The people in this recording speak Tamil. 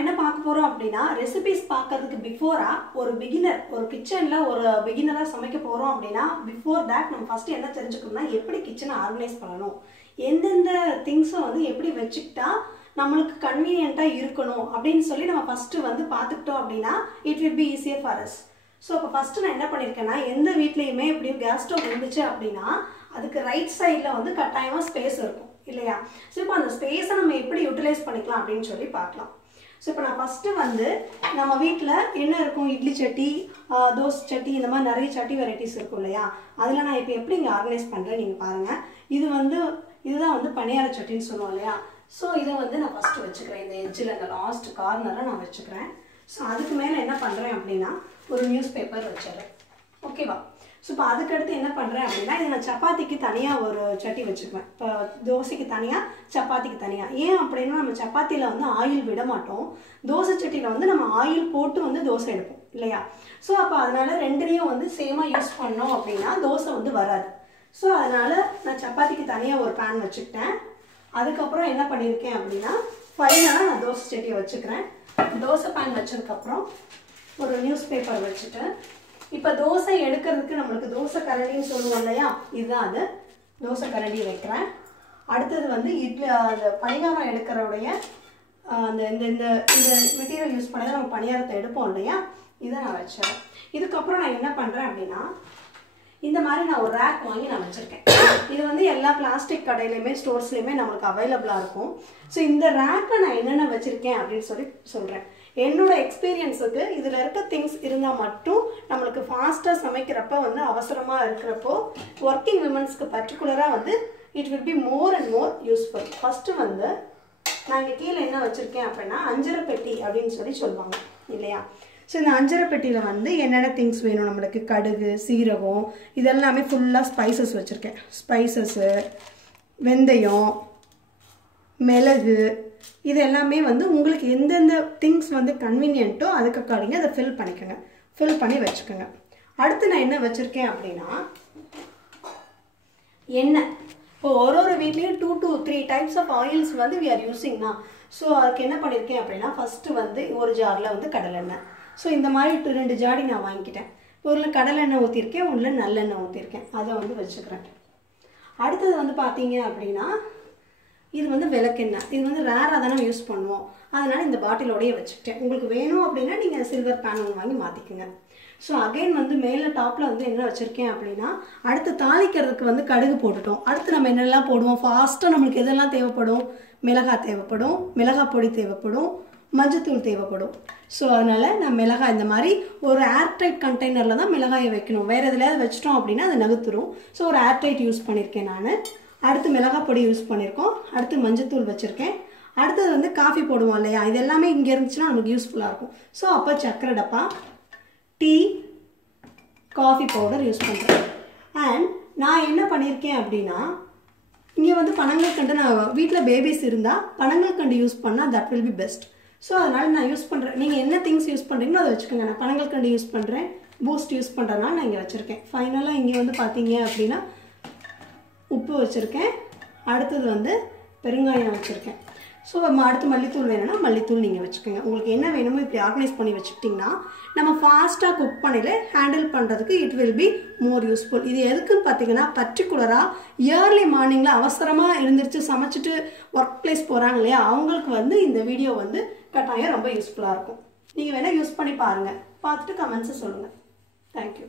என்ன பார்க்க போறோம் அப்படின்னா ரெசிபிஸ் பார்க்கிறதுக்கு பிஃபோரா ஒரு பிகினர் ஒரு கிச்சன்ல ஒரு பிகினரா சமைக்க போறோம் அப்படின்னா பிஃபோர் தட் நம்ம ஃபர்ஸ்ட் என்ன தெரிஞ்சுக்கணும்னா எப்படி கிச்சனை ஆர்கனைஸ் பண்ணணும், எந்தெந்த திங்ஸை வந்து எப்படி வச்சுக்கிட்டா நம்மளுக்கு கன்வீனியன்ட்டா இருக்கணும் அப்படின்னு சொல்லி நம்ம ஃபர்ஸ்ட் வந்து பார்த்துக்கிட்டோம் அப்படின்னா it will be easier for us. So இப்போ ஃபர்ஸ்ட் நான் என்ன பண்ணியிருக்கேன்னா எந்த வீட்லையுமே எப்படியும் கேஸ் ஸ்டவ் இருந்துச்சு அப்படின்னா அதுக்கு ரைட் சைடில் வந்து கட்டாயமாக ஸ்பேஸ் இருக்கும் இல்லையா? ஸோ இப்போ அந்த ஸ்பேஸை நம்ம எப்படி யூட்டிலைஸ் பண்ணிக்கலாம் அப்படின்னு சொல்லி பார்க்கலாம். ஸோ இப்போ நான் ஃபஸ்ட்டு வந்து நம்ம வீட்டில் என்ன இருக்கும், இட்லி சட்டி, தோசை சட்டி, இந்த மாதிரி நிறைய சட்டி வெரைட்டிஸ் இருக்கும் இல்லையா? அதில் நான் இப்போ எப்படி இங்கே ஆர்கனைஸ் பண்ணுறேன் நீங்கள் பாருங்கள். இதுதான் வந்து பணியார சட்டின்னு சொல்லுவோம் இல்லையா? ஸோ இதை வந்து நான் ஃபஸ்ட்டு வச்சுக்கிறேன். இந்த எட்ஜில் இந்த லாஸ்ட் கார்னரை நான் வச்சுக்கிறேன். ஸோ அதுக்கு மேலே என்ன பண்ணுறேன் அப்படின்னா ஒரு நியூஸ் பேப்பர் வச்சிடுறேன். ஓகேவா? ஸோ இப்போ அதுக்கடுத்து என்ன பண்ணுறேன் அப்படின்னா இது நான் சப்பாத்திக்கு தனியாக ஒரு சட்டி வச்சுக்குவேன். இப்போ தோசைக்கு தனியாக, சப்பாத்திக்கு தனியாக. ஏன் அப்படின்னா நம்ம சப்பாத்தியில் வந்து ஆயில் விட மாட்டோம், தோசை சட்டியில் வந்து நம்ம ஆயில் போட்டு வந்து தோசை எடுப்போம் இல்லையா? ஸோ அப்போ அதனால் ரெண்டுலேயும் வந்து சேமாக யூஸ் பண்ணோம் அப்படின்னா தோசை வந்து வராது. ஸோ அதனால் நான் சப்பாத்திக்கு தனியாக ஒரு பேன் வச்சுக்கிட்டேன். அதுக்கப்புறம் என்ன பண்ணியிருக்கேன் அப்படின்னா ஃபைனலாக நான் தோசை சட்டியை வச்சுக்கிறேன். தோசை பேன் வச்சதுக்கப்புறம் ஒரு நியூஸ் பேப்பர் வச்சுட்டு இப்போ தோசை எடுக்கிறதுக்கு நம்மளுக்கு தோசை கரண்டின்னு சொல்லுவோம் இல்லையா? இதுதான் அது. தோசை கரண்டி வைக்கிறேன். அடுத்தது வந்து அந்த பணியாரம் எடுக்கிறவுடைய அந்த இந்த இந்த இந்த மெட்டீரியல் யூஸ் பண்ணி தான் நம்ம பணியாரத்தை எடுப்போம் இல்லையா? இதை நான் வச்சேன். இதுக்கப்புறம் நான் என்ன பண்ணுறேன் அப்படின்னா இந்த மாதிரி நான் ஒரு ரேக் வாங்கி நான் வச்சுருக்கேன். இது வந்து எல்லா பிளாஸ்டிக் கடையிலையுமே ஸ்டோர்ஸ்லையுமே நம்மளுக்கு அவைலபிளாக இருக்கும். ஸோ இந்த ரேக்கை நான் என்னென்ன வச்சுருக்கேன் அப்படின்னு சொல்லி சொல்கிறேன். என்னோட எக்ஸ்பீரியன்ஸுக்கு இதில் இருக்க திங்ஸ் இருந்தால் மட்டும் நம்மளுக்கு ஃபாஸ்ட்டாக சமைக்கிறப்ப வந்து அவசரமாக இருக்கிறப்போ ஒர்க்கிங் விமன்ஸ்க்கு பர்டிகுலராக வந்து it will be more and more useful. First வந்து நான் இங்கே கீழே என்ன வச்சுருக்கேன் அப்படின்னா அஞ்சரை பெட்டி அப்படின்னு சொல்லி சொல்லுவாங்க இல்லையா? ஸோ இந்த அஞ்சரை பெட்டியில் வந்து என்னென்ன திங்ஸ் வேணும் நம்மளுக்கு, கடுகு, சீரகம், இதெல்லாமே ஃபுல்லாக ஸ்பைசஸ் வச்சுருக்கேன். ஸ்பைசஸ்ஸு, வெந்தயம், மிளகு, இது எல்லாமே வந்து உங்களுக்கு எந்தெந்த திங்ஸ் வந்து கன்வீனியன்ட்டோ அதுக்கு அக்கார்டிங்க அதை ஃபில் பண்ணிக்கோங்க, ஃபில் பண்ணி வச்சுக்கோங்க. அடுத்து நான் என்ன வச்சுருக்கேன் அப்படின்னா எண்ணெய். இப்போ ஒரு வீட்லேயும் 2 to 3 டைப்ஸ் ஆஃப் ஆயில்ஸ் வந்து வி ஆர் யூஸிங்னா. ஸோ அதுக்கு என்ன பண்ணியிருக்கேன் அப்படின்னா ஃபஸ்ட்டு வந்து ஒரு ஜாரில் வந்து கடலெண்ணெய். ஸோ இந்த மாதிரி 2 ஜாடி நான் வாங்கிக்கிட்டேன். ஒரு கடலெண்ணெய் ஊற்றிருக்கேன், ஒன்று நல்லெண்ணெய் ஊற்றிருக்கேன். அதை வந்து வச்சுக்கிறேன். அடுத்தது வந்து பார்த்தீங்க அப்படின்னா இது வந்து விளக்கெண்ணெய். இது வந்து ரேராக தானே யூஸ் பண்ணுவோம், அதனால் இந்த பாட்டிலோடையே வச்சுக்கிட்டேன். உங்களுக்கு வேணும் அப்படின்னா நீங்கள் சில்வர் பேன் வாங்கி மாற்றிக்குங்க. ஸோ அகைன் வந்து மேலே டாப்பில் வந்து என்ன வச்சுருக்கேன் அப்படின்னா அடுத்து தாளிக்கிறதுக்கு வந்து கடுகு போட்டுட்டோம். அடுத்து நம்ம என்னெல்லாம் போடுவோம், ஃபாஸ்ட்டாக நம்மளுக்கு எதெல்லாம் தேவைப்படும், மிளகாய் தேவைப்படும், மிளகாய் பொடி தேவைப்படும், மஞ்சத்தூள் தேவைப்படும். ஸோ அதனால் நான் மிளகாய் இந்த மாதிரி ஒரு ஏர்டைட் கண்டெய்னரில் தான் மிளகாயை வைக்கணும். வேறு எதுலையாவது வச்சிட்டோம் அப்படின்னா அது நகுத்துரும். ஸோ ஒரு ஏர்டைட் யூஸ் பண்ணியிருக்கேன் நான். அடுத்து மிளகாய் பொடி யூஸ் பண்ணியிருக்கோம். அடுத்து மஞ்சத்தூள் வச்சுருக்கேன். அடுத்தது வந்து காஃபி போடுவோம் இல்லையா? இது எல்லாமே இங்கே இருந்துச்சுன்னா நமக்கு யூஸ்ஃபுல்லாக இருக்கும். ஸோ அப்போ சர்க்கரை டப்பா, டீ, காஃபி பவுடர் யூஸ் பண்ணுறேன். அண்ட் நான் என்ன பண்ணியிருக்கேன் அப்படின்னா இங்கே வந்து பனங்கல்கண்டு, நான் வீட்டில் பேபிஸ் இருந்தால் பனங்கல்கண்டு யூஸ் பண்ணால் that will be best. So அதனால் நான் யூஸ் பண்ணுறேன். நீங்கள் என்ன திங்ஸ் யூஸ் பண்ணுறீங்களோ அதை வச்சுக்கோங்க. நான் பனங்கல்கண்டு யூஸ் பண்ணுறேன், பூஸ்ட் யூஸ் பண்ணுறதுனால நான் இங்கே வச்சுருக்கேன். ஃபைனலாக இங்கே வந்து பார்த்தீங்க அப்படின்னா உப்பு வச்சுருக்கேன். அடுத்தது வந்து பெருங்காயம் வச்சுருக்கேன். ஸோ அடுத்து மல்லித்தூள் வேணும்னா மல்லித்தூள் நீங்கள் வச்சுக்கோங்க. உங்களுக்கு என்ன வேணுமோ இப்படி ஆர்கனைஸ் பண்ணி வச்சுக்கிட்டிங்கன்னா நம்ம ஃபாஸ்ட்டாக குக் பண்ணல ஹேண்டில் பண்ணுறதுக்கு it will be more useful. இது எதுக்குன்னு பார்த்தீங்கன்னா பர்டிகுலராக இயர்லி மார்னிங்கில் அவசரமாக எழுந்திரிச்சு சமைச்சிட்டு ஒர்க் பிளேஸ் போகிறாங்க இல்லையா? அவங்களுக்கு வந்து இந்த வீடியோ வந்து கட்டாயம் ரொம்ப யூஸ்ஃபுல்லாக இருக்கும். நீங்கள் வேணால் யூஸ் பண்ணி பாருங்கள், பார்த்துட்டு கமெண்ட்ஸை சொல்லுங்கள். தேங்க்யூ.